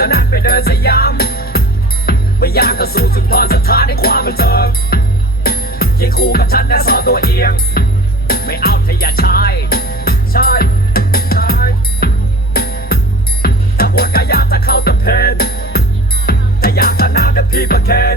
ธอนั้นไปเดินสยามไม่อยากก็สู่สุนทรสถานในความบันเทิงยิ่งคู่กับฉันและซอตัวเอียง ไม่เอาทธยาชายชายชายถ้าปวดกายากจะเข้าตะเพนแต่อยากจะน้ำจะพี่ประเคน